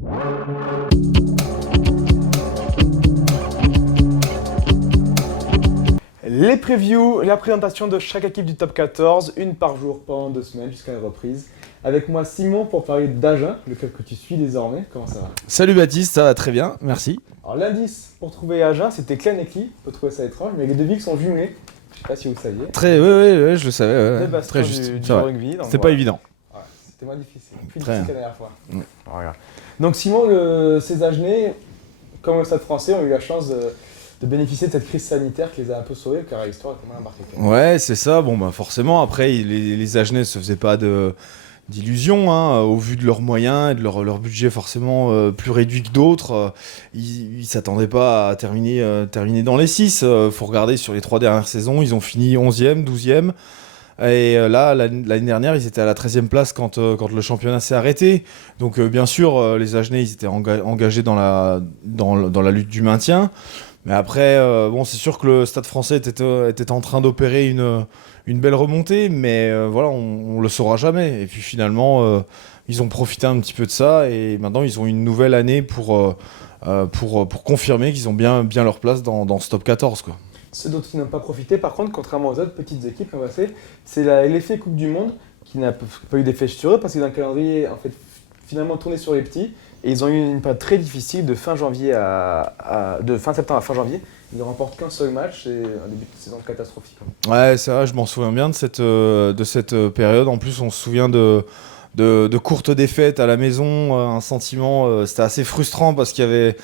Les previews, la présentation de chaque équipe du top 14, une par jour pendant 2 semaines jusqu'à la reprise. Avec moi Simon pour parler d'Agen, le club que tu suis désormais. Comment ça va ? Salut Baptiste, ça va très bien, merci. Alors l'indice pour trouver Agen, c'était Clannecly. On peut trouver ça étrange, mais les deux villes sont jumelées. Je sais pas si vous le saviez. Ouais, je le savais, Deux ouais, bastions très juste. du C'est vrai. rugby. donc C'était pas voilà. évident. Ouais, c'était moins difficile. Plus Très difficile bien. que la dernière fois. Mm. Voilà. Donc Simon, ces Agenais, comme le Stade français, ont eu la chance de bénéficier de cette crise sanitaire qui les a un peu sauvés, car l'histoire est quand même embarquée. Ouais, c'est ça. Bon, bah forcément, après, les Agenais se faisaient pas d'illusions, hein, au vu de leurs moyens et de leur budget forcément plus réduit que d'autres. Ils s'attendaient pas à terminer dans les 6. Faut regarder sur les 3 dernières saisons, ils ont fini 11e, 12e. Et là, l'année dernière, ils étaient à la 13e place quand le championnat s'est arrêté. Donc bien sûr, les Agenais, ils étaient engagés dans la lutte du maintien. Mais après, bon, c'est sûr que le Stade français était en train d'opérer une belle remontée, mais voilà, on le saura jamais. Et puis finalement, ils ont profité un petit peu de ça, et maintenant ils ont une nouvelle année pour confirmer qu'ils ont bien leur place dans ce top 14, quoi. Ceux dont ils n'ont pas profité, par contre, contrairement aux autres petites équipes l'an passé, c'est l'effet Coupe du Monde qui n'a pas eu d'effet sur eux parce qu'ils ont un calendrier en fait, finalement tourné sur les petits et ils ont eu une période très difficile de fin septembre à fin janvier. Ils ne remportent qu'un seul match et un début de saison catastrophique. Ouais, c'est vrai, je m'en souviens bien de cette période. En plus, on se souvient de courtes défaites à la maison, un sentiment, c'était assez frustrant parce qu'il y avait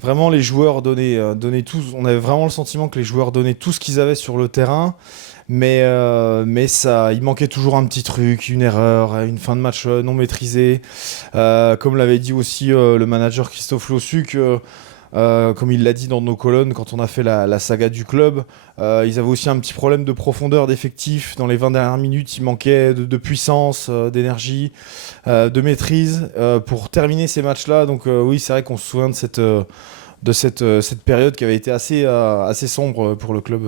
vraiment les joueurs donnaient tout. On avait vraiment le sentiment que les joueurs donnaient tout ce qu'ils avaient sur le terrain, mais ça, il manquait toujours un petit truc, une erreur, une fin de match non maîtrisée. Comme l'avait dit aussi le manager Christophe Lossuc, comme il l'a dit dans nos colonnes quand on a fait la saga du club, ils avaient aussi un petit problème de profondeur d'effectif. Dans les 20 dernières minutes, il manquait de puissance, d'énergie, de maîtrise pour terminer ces matchs-là. Donc oui, c'est vrai qu'on se souvient de cette période qui avait été assez sombre pour le club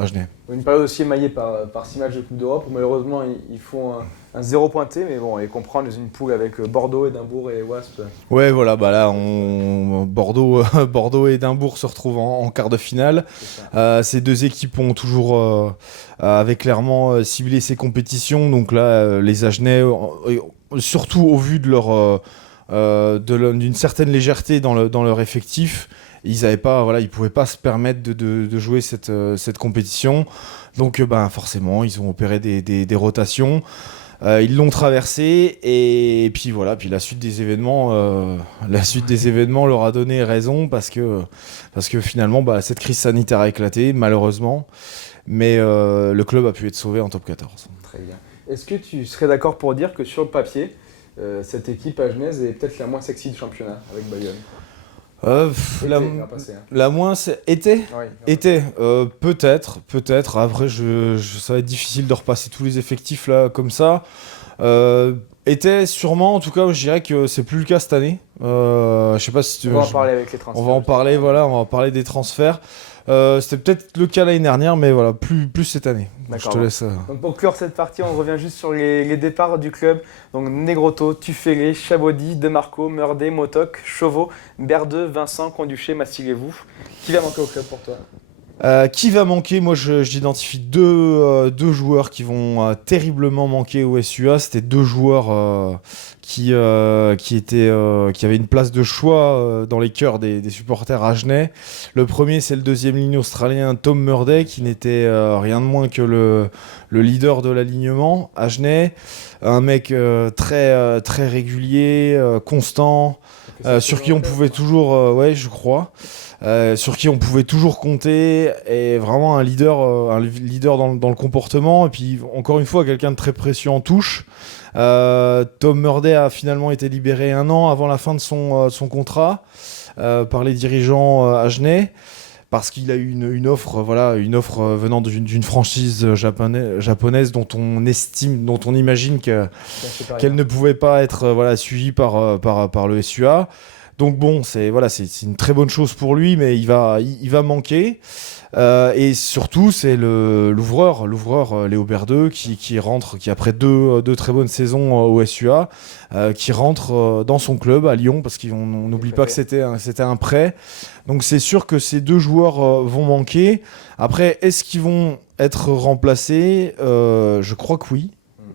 agenais. Une période aussi émaillée par 6 matchs de Coupe d'Europe où malheureusement ils font un 0 pointé, mais bon, et comprendre dans une poule avec Bordeaux, Édimbourg et Wasp. Ouais, voilà, bah là, Bordeaux et Édimbourg se retrouvent en quart de finale. Ces deux équipes ont toujours avaient clairement ciblé ces compétitions. Donc là, les Agenais, surtout au vu de d'une certaine légèreté dans leur effectif, ils pouvaient pas se permettre de jouer cette compétition. Donc forcément, ils ont opéré des rotations. Ils l'ont traversé et puis voilà, puis la suite des événements leur a donné raison parce que finalement cette crise sanitaire a éclaté malheureusement, mais le club a pu être sauvé en top 14. Très bien. Est-ce que tu serais d'accord pour dire que sur le papier, cette équipe agenaise est peut-être la moins sexy du championnat avec Bayonne? La moins était Oui, peut-être. Après, ça va être difficile de repasser tous les effectifs là comme ça. Était sûrement, en tout cas, je dirais que c'est plus le cas cette année. Je sais pas si tu on va en parler avec les transferts. On va en parler, voilà, on va parler des transferts. C'était peut-être le cas l'année dernière, mais voilà, plus cette année. D'accord. Je te laisse. Donc pour clore cette partie, on revient juste sur les départs du club. Donc Negrotto, Tuffelé, Chabaudy, Demarco, Meurdet, Motoc, Chauveau, Berdeux, Vincent, Conduché, Massilez-vous. Qui va manquer au club pour toi ? Qui va manquer ? Moi, j'identifie deux joueurs qui vont terriblement manquer au SUA. C'était deux joueurs qui avaient une place de choix dans les cœurs des supporters agenais. Le premier, c'est le deuxième ligne australien Tom Meurdet, qui n'était rien de moins que le leader de l'alignement agenais. Un mec très régulier, constant, sur qui on pouvait toujours, je crois. Sur qui on pouvait toujours compter, et vraiment un leader dans le comportement, et puis encore une fois quelqu'un de très précieux en touche. Tom Meurdet a finalement été libéré 1 an avant la fin de son contrat par les dirigeants agenais, parce qu'il a eu une offre venant d'une franchise japonaise dont on imagine qu'elle ne pouvait pas être suivie par le SUA. Donc bon, c'est une très bonne chose pour lui, mais il va manquer. Et surtout, c'est l'ouvreur Léo Berdeux qui rentre, qui après deux très bonnes saisons au SUA, qui rentre dans son club à Lyon, parce qu'on n'oublie pas que c'était un prêt. Donc c'est sûr que ces deux joueurs vont manquer. Après, est-ce qu'ils vont être remplacés? Je crois que oui.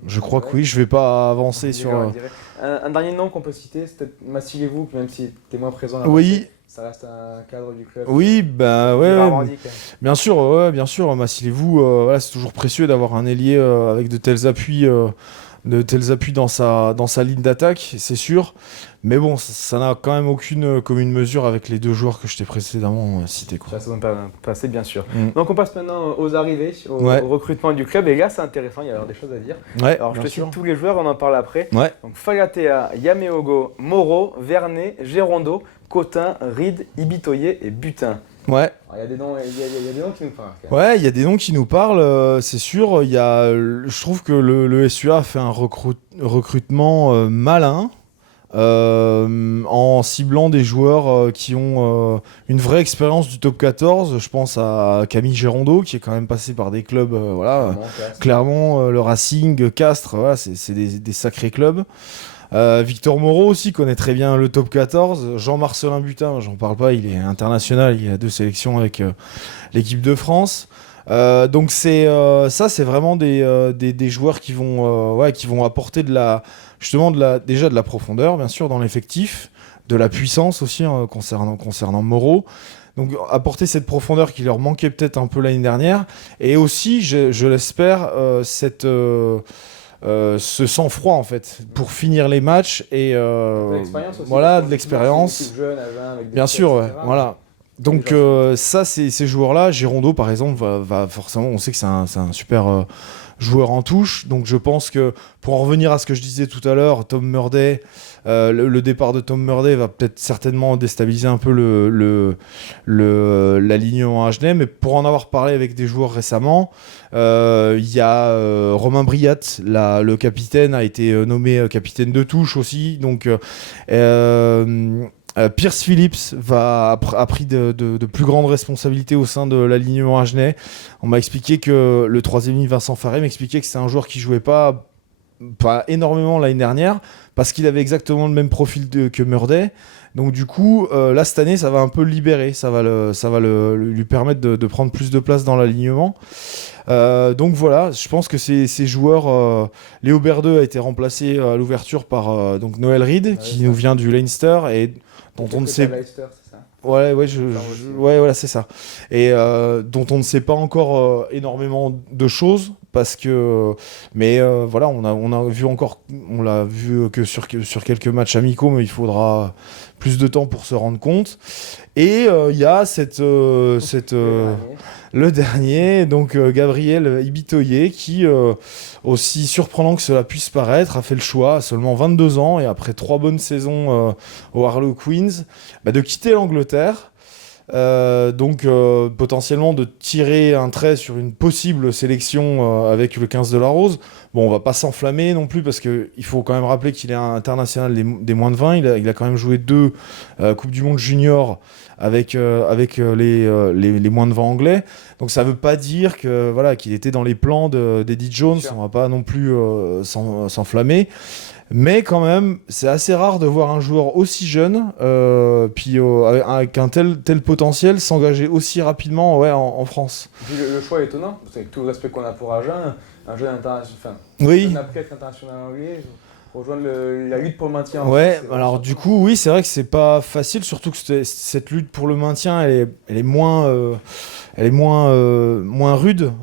Je crois que oui. Je vais pas avancer sur. Un dernier nom qu'on peut citer, c'est peut-être Massillez-vous, même si tu es moins présent là. Oui. Ça reste un cadre du club. Oui, bah ouais. Bien sûr, Massillez-vous, voilà, c'est toujours précieux d'avoir un ailier avec de tels appuis dans sa ligne d'attaque, c'est sûr. Mais bon, ça n'a quand même aucune commune mesure avec les deux joueurs que je t'ai précédemment cités. Ça se passé, bien sûr. Donc on passe maintenant aux arrivées, au recrutement du club. Et là, c'est intéressant, il y a des choses à dire. Ouais, alors je te cite tous les joueurs, on en parle après. Ouais. Donc Fagatea, Yameogo, Moreau, Vernet, Gérondo, Cotin, Reed, Ibitoye et Butin. Ouais. Il y a des noms qui nous parlent. Ouais, il y a des noms qui nous parlent, c'est sûr. Je trouve que le SUA a fait un recrutement malin. En ciblant des joueurs qui ont une vraie expérience du top 14. Je pense à Camille Gérondo qui est quand même passé par des clubs, Clermont, le Racing, Castres, voilà, c'est des sacrés clubs. Victor Moreau aussi connaît très bien le top 14. Jean-Marcelin Butin, j'en parle pas, il est international, il a 2 sélections avec l'équipe de France. Donc c'est vraiment des joueurs qui vont apporter justement déjà de la profondeur, bien sûr, dans l'effectif, de la puissance aussi concernant Moreau. Donc apporter cette profondeur qui leur manquait peut-être un peu l'année dernière, et aussi, je l'espère, ce sang-froid en fait pour finir les matchs et de l'expérience. Bien sûr, ouais, voilà. Donc ces joueurs-là, Gérondo par exemple, va forcément, on sait que c'est un super joueur en touche. Donc je pense que pour en revenir à ce que je disais tout à l'heure, Tom Murday, le départ de Tom Murday va peut-être certainement déstabiliser un peu l'alignement à Genève. Mais pour en avoir parlé avec des joueurs récemment, il y a Romain Briat, le capitaine, a été nommé capitaine de touche aussi. Donc Pierce Phillips a pris de plus grandes responsabilités au sein de l'alignement agenais. On m'a expliqué que le troisième ligne, Vincent Faré, m'expliquait que c'est un joueur qui jouait pas énormément l'année dernière parce qu'il avait exactement le même profil que Murday. Donc du coup, là cette année, ça va un peu le libérer, ça va lui permettre de prendre plus de place dans l'alignement. Donc voilà, je pense que ces joueurs, Léo Berdeux a été remplacé à l'ouverture par donc Noël Reed, qui nous vient du Leinster et dont on ne sait. Ouais, voilà, c'est ça. Et dont on ne sait pas encore énormément de choses parce que, mais voilà, on l'a vu que sur quelques matchs amicaux, mais il faudra plus de temps pour se rendre compte. Et il y a le dernier, donc Gabriel Ibitoye, qui, aussi surprenant que cela puisse paraître, a fait le choix à seulement 22 ans et après 3 bonnes saisons au Harlequins, de quitter l'Angleterre. Donc potentiellement de tirer un trait sur une possible sélection avec le 15 de la Rose. Bon, on va pas s'enflammer non plus parce qu'il faut quand même rappeler qu'il est un international des moins de 20. Il a quand même joué 2 Coupes du Monde junior avec les moins de 20 anglais. Donc ça veut pas dire qu'il était dans les plans d'Eddie Jones. On va pas non plus s'enflammer. Mais quand même, c'est assez rare de voir un joueur aussi jeune, puis avec un tel potentiel, s'engager aussi rapidement en France. Le choix est étonnant, avec tout le respect qu'on a pour Agen, un jeune international, un athlète international anglais, rejoindre la lutte pour le maintien. Ouais, alors du coup, oui, c'est vrai que c'est pas facile, surtout que cette lutte pour le maintien, elle est moins rude,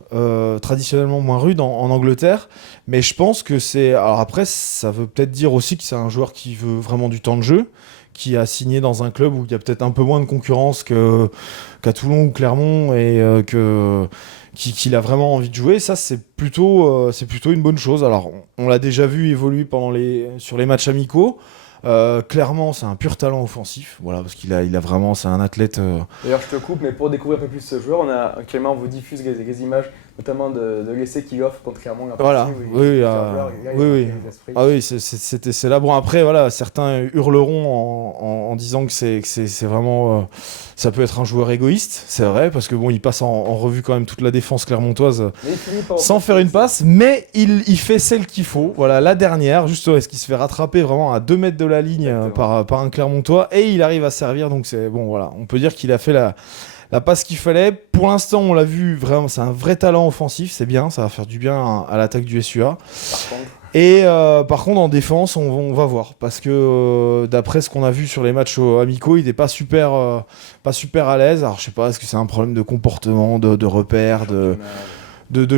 traditionnellement moins rude en Angleterre. Mais je pense que c'est... Alors après, ça veut peut-être dire aussi que c'est un joueur qui veut vraiment du temps de jeu, qui a signé dans un club où il y a peut-être un peu moins de concurrence qu'à Toulon ou Clermont et qu'il a vraiment envie de jouer. Ça, c'est plutôt une bonne chose. Alors, on l'a déjà vu évoluer sur les matchs amicaux. Clairement, c'est un pur talent offensif, voilà, parce qu'il a vraiment, c'est un athlète. D'ailleurs, je te coupe, mais pour découvrir un peu plus ce joueur, actuellement, on vous diffuse des images notamment de l'essai qu'il offre contre Clermont. Voilà, oui, ah oui, c'est là. Bon, après, voilà, certains hurleront en disant que c'est vraiment, ça peut être un joueur égoïste, c'est vrai, parce que bon, il passe en revue quand même toute la défense clermontoise sans faire une passe, mais il fait celle qu'il faut. Voilà, la dernière, juste est-ce qu'il se fait rattraper vraiment à 2 mètres de la ligne par un Clermontois, et il arrive à servir, donc c'est bon, voilà, on peut dire qu'il a fait la passe qu'il fallait. Pour l'instant, on l'a vu, vraiment, c'est un vrai talent offensif, c'est bien, ça va faire du bien à l'attaque du SUA. Et par contre, en défense, on va voir, parce que d'après ce qu'on a vu sur les matchs amicaux, il n'est pas super à l'aise. Alors, je sais pas, est-ce que c'est un problème de comportement, de repères, de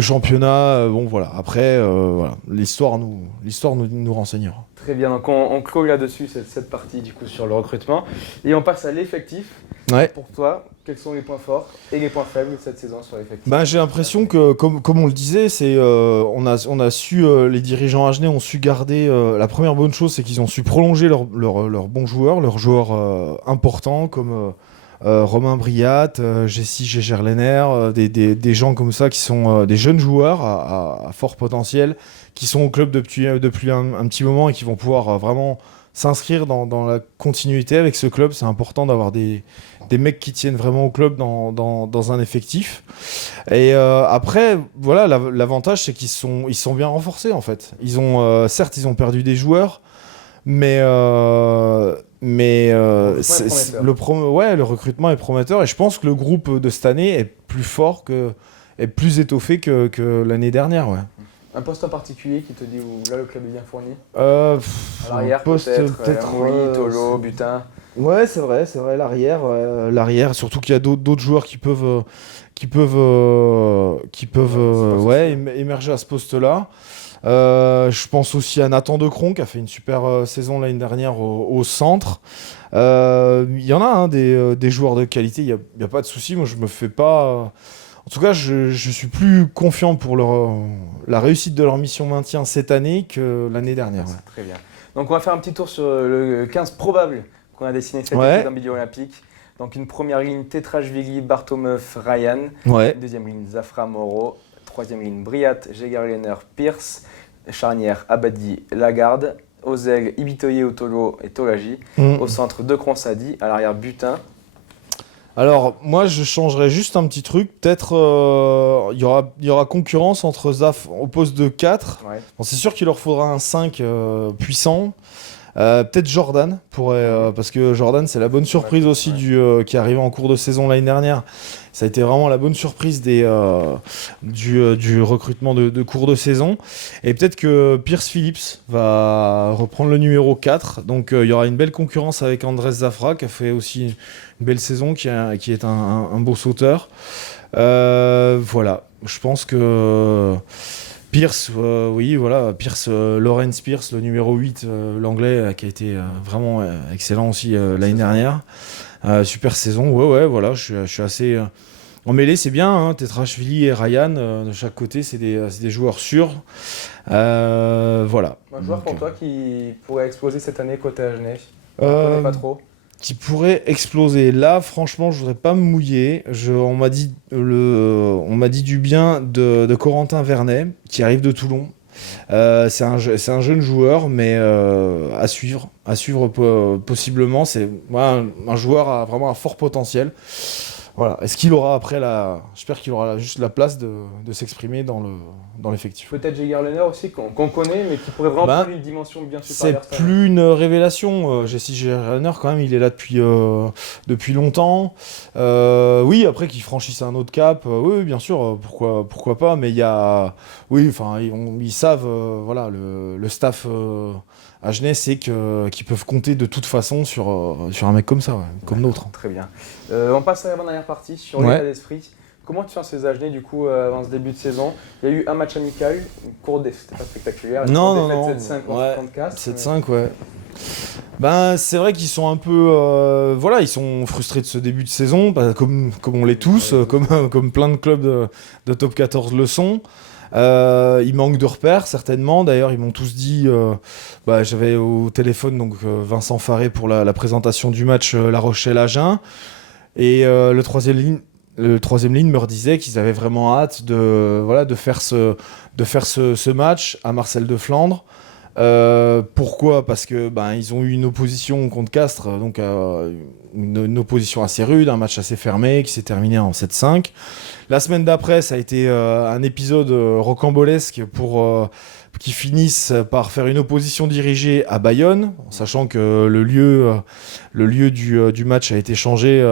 championnat. Bon, voilà. Après, voilà. L'histoire nous renseignera. Très bien, donc on clôt là-dessus cette partie du coup sur le recrutement. Et on passe à l'effectif. Ouais. Pour toi, quels sont les points forts et les points faibles de cette saison sur l'effectif ? Ben, j'ai l'impression que, comme on le disait, on a su, les dirigeants agenais ont su garder. La première bonne chose, c'est qu'ils ont su prolonger leurs bons joueurs, leurs joueurs importants comme Romain Briat, Jessie Gegerlener, des gens comme ça qui sont des jeunes joueurs à fort potentiel, qui sont au club depuis un petit moment et qui vont pouvoir vraiment s'inscrire dans la continuité avec ce club. C'est important d'avoir des mecs qui tiennent vraiment au club dans un effectif. Et après, voilà, l'avantage, c'est qu'ils sont bien renforcés, en fait. Certes, ils ont perdu des joueurs, mais le recrutement est prometteur. Et je pense que le groupe de cette année est plus fort, est plus étoffé que l'année dernière, ouais. Un poste en particulier qui te dit où là le club est bien fourni ? À l'arrière peut-être Moui, Tolo, Butin. Ouais, c'est vrai, l'arrière, surtout qu'il y a d'autres joueurs qui peuvent émerger à ce poste-là. Je pense aussi à Nathan Decron qui a fait une super saison l'année dernière au centre. Il y en a des joueurs de qualité, il y a pas de souci. Moi, je me fais pas. En tout cas, je suis plus confiant pour la réussite de leur mission maintien cette année que l'année dernière. Ouais. Très bien. Donc on va faire un petit tour sur le 15 probable qu'on a dessiné cet été dans Milieu Olympique. Donc une première ligne, Tetrashvili, Bartomeuf, Ryan. Ouais. Deuxième ligne, Zafra, Moreau. Troisième ligne, Briat, Gegerlener, Pierce. Charnière, Abadi, Lagarde. Aux ailes, Ibitoye, Otolo et Tolaji. Au centre, Decron, Sadi. À l'arrière, Butin. Alors, moi, je changerais juste un petit truc. Peut-être il y aura concurrence entre Zaf au poste de 4. Ouais. Bon, c'est sûr qu'il leur faudra un 5 puissant. Peut-être Jordan, parce que Jordan, c'est la bonne surprise aussi qui est arrivé en cours de saison l'année dernière. Ça a été vraiment la bonne surprise du recrutement de cours de saison. Et peut-être que Pierce Phillips va reprendre le numéro 4. Donc il y aura une belle concurrence avec Andrés Zafra, qui a fait aussi une belle saison, qui est un beau sauteur. Voilà, je pense que Pierce, Lawrence Pierce, le numéro 8, l'anglais, qui a été vraiment excellent aussi l'année dernière. Super saison, voilà, je suis assez... En mêlée, c'est bien, hein, Tetrashvili et Ryan, de chaque côté, c'est des joueurs sûrs. Voilà. Un joueur pour toi qui pourrait exploser cette année côté Agenais ? On ne connaît pas trop. Qui pourrait exploser. Là, franchement, je voudrais pas me mouiller. On m'a dit du bien de Corentin Vernet, qui arrive de Toulon. C'est un jeune joueur, mais à suivre possiblement. C'est un joueur à vraiment un fort potentiel. Voilà. Est-ce qu'il aura après j'espère qu'il aura juste la place de s'exprimer dans l'effectif. Peut-être Gegerlener aussi, qu'on connaît, mais qui pourrait vraiment prendre une dimension bien supérieure. C'est plus une révélation. Jessie Gegerlener, quand même, il est là depuis longtemps. Oui, après qu'il franchisse un autre cap, oui, bien sûr, pourquoi pas. Mais il y a... Oui, enfin, ils savent, voilà, le staff... Agenais, c'est qu'ils peuvent compter de toute façon sur un mec comme ça, comme d'autres. Très bien. On passe à la dernière partie sur l'état d'esprit. Comment tu sens ces Agenais du coup avant ce début de saison ? Il y a eu un match amical, une courte défaite, c'était pas spectaculaire. Non. 7-5 contre 34. 7-5, ouais. Ben, c'est vrai qu'ils sont un peu... ils sont frustrés de ce début de saison, comme on l'est tous, comme plein de clubs de top 14 le sont. Il manque de repères certainement. D'ailleurs, ils m'ont tous dit. J'avais au téléphone donc Vincent Faré pour la présentation du match La Rochelle-Agen, et le troisième le troisième ligne me disait qu'ils avaient vraiment hâte de faire ce match à Marcel de Flandre. Pourquoi ? Parce que ils ont eu une opposition contre Castres, donc une opposition assez rude, un match assez fermé qui s'est terminé en 7-5. La semaine d'après, ça a été un épisode rocambolesque pour qu'ils finissent par faire une opposition dirigée à Bayonne, en sachant que le lieu du match a été changé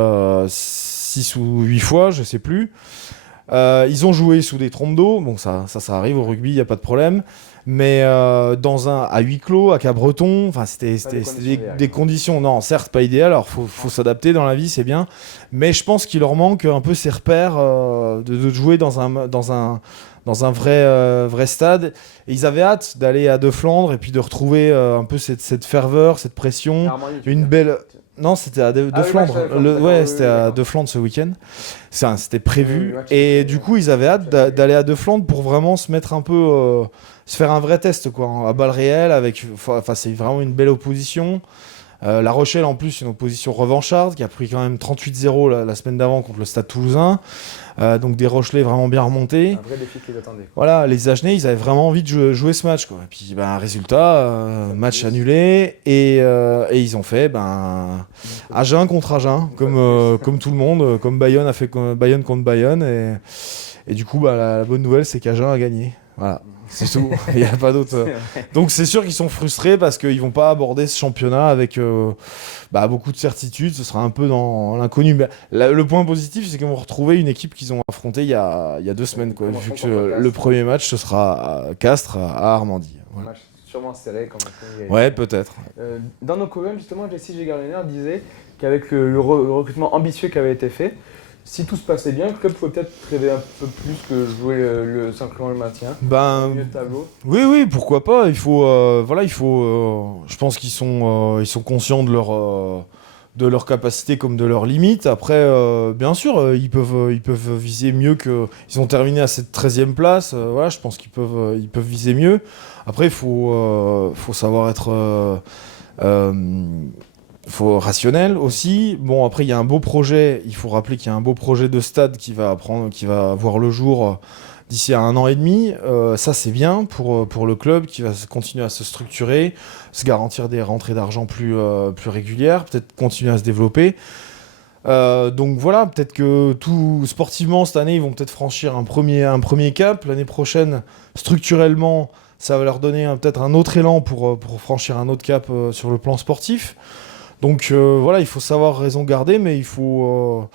6 ou 8 fois, je sais plus. Ils ont joué sous des trompes d'eau, bon ça arrive au rugby, il n'y a pas de problème. Mais à huis clos, à Cabreton, c'était des conditions, non, certes pas idéales, alors faut s'adapter dans la vie, c'est bien. Mais je pense qu'il leur manque un peu ces repères de jouer dans un vrai stade. Et ils avaient hâte d'aller à De Flandre et puis de retrouver un peu cette ferveur, cette pression, une belle... Non, c'était à De Flandre. C'était à De Flandre ce week-end. C'était prévu. Et du coup, ils avaient hâte d'aller à De Flandre pour vraiment se mettre un peu... se faire un vrai test, quoi, à balles réelles. C'est vraiment une belle opposition. La Rochelle, en plus, une opposition revancharde qui a pris quand même 38-0 la semaine d'avant contre le Stade Toulousain. Donc des Rochelais vraiment bien remontés. Un vrai défi qu'ils attendaient. Voilà, les Agenais, ils avaient vraiment envie de jouer ce match, quoi. Et puis, résultat, match annulé. Et ils ont fait Agen contre Agen, comme tout le monde, comme Bayonne a fait Bayonne contre Bayonne. Et du coup, la bonne nouvelle, c'est qu'Agen a gagné. Voilà. C'est tout, il n'y a pas d'autre. Donc c'est sûr qu'ils sont frustrés parce qu'ils ne vont pas aborder ce championnat avec beaucoup de certitude. Ce sera un peu dans l'inconnu. Mais le point positif, c'est qu'ils vont retrouver une équipe qu'ils ont affrontée il y a 2 semaines. Quoi, vu que le premier match, ce sera à Castres, à Armandie. Voilà. Un match sûrement serré. Ouais, peut-être. Dans nos colonnes, justement, Jessie Gégarlener disait qu'avec le recrutement ambitieux qui avait été fait, si tout se passait bien, le club pouvait peut-être rêver un peu plus que jouer simplement le maintien. Milieu de tableau. Oui, pourquoi pas. Il faut, je pense qu'ils sont conscients de leur capacité comme de leurs limites. Après, bien sûr, ils peuvent viser mieux que. Ils ont terminé à cette 13e place. Je pense qu'ils peuvent viser mieux. Après, il faut savoir être. Faut rationnel aussi. Bon, après, il y a un beau projet. Il faut rappeler qu'il y a un beau projet de stade qui va voir le jour d'ici à 1 an et demi. Ça, c'est bien pour le club qui va continuer à se structurer, se garantir des rentrées d'argent plus régulières, peut-être continuer à se développer. Donc voilà, peut-être que tout sportivement, cette année, ils vont peut-être franchir un premier cap. L'année prochaine, structurellement, ça va leur donner peut-être un autre élan pour franchir un autre cap sur le plan sportif. Donc il faut savoir raison garder, mais il faut...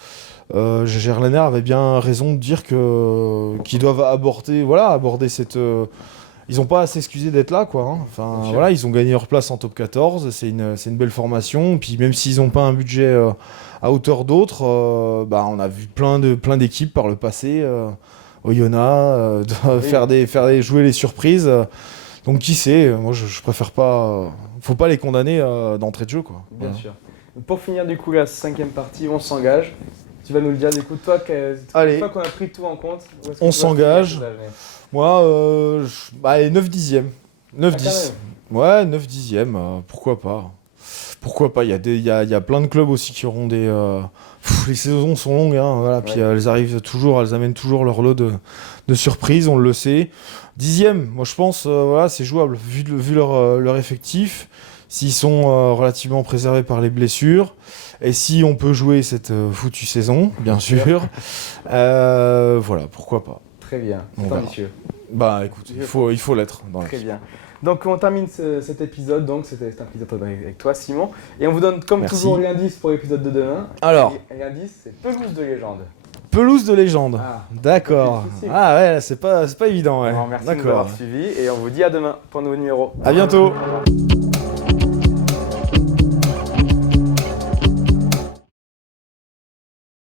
Gégarlener avait bien raison de dire qu'ils doivent aborder cette... ils n'ont pas à s'excuser d'être là, quoi. Hein. Enfin, ils ont gagné leur place en top 14, c'est une belle formation. Puis même s'ils n'ont pas un budget à hauteur d'autres, on a vu plein d'équipes par le passé, Oyonnax, faire jouer les surprises. Donc qui sait, moi je préfère pas... faut pas les condamner d'entrée de jeu, quoi. Bien sûr. Pour finir du coup la 5e partie, on s'engage. Tu vas nous le dire, du coup, toi, une fois qu'on a pris tout en compte, on s'engage. Moi, 9 dixièmes. 9-10. Ouais, 9 dixièmes, pourquoi pas. Il y a plein de clubs aussi qui auront des... les saisons sont longues, hein, voilà, puis elles amènent toujours leur lot de surprises, on le sait. 10e, moi je pense, c'est jouable, vu leur effectif, s'ils sont relativement préservés par les blessures, et si on peut jouer cette foutue saison, bien sûr, pourquoi pas. Très bien, c'est ambitieux. Écoute, il faut l'être. Très bien. Donc on termine cet épisode, donc c'était un épisode avec toi Simon, et on vous donne comme toujours l'indice pour l'épisode de demain. Alors, l'indice c'est pelouse de légende. Pelouse de légende, d'accord. Ah ouais, c'est pas évident, ouais. Alors, merci de nous avoir suivis et on vous dit à demain pour un nouveau numéro. À bientôt.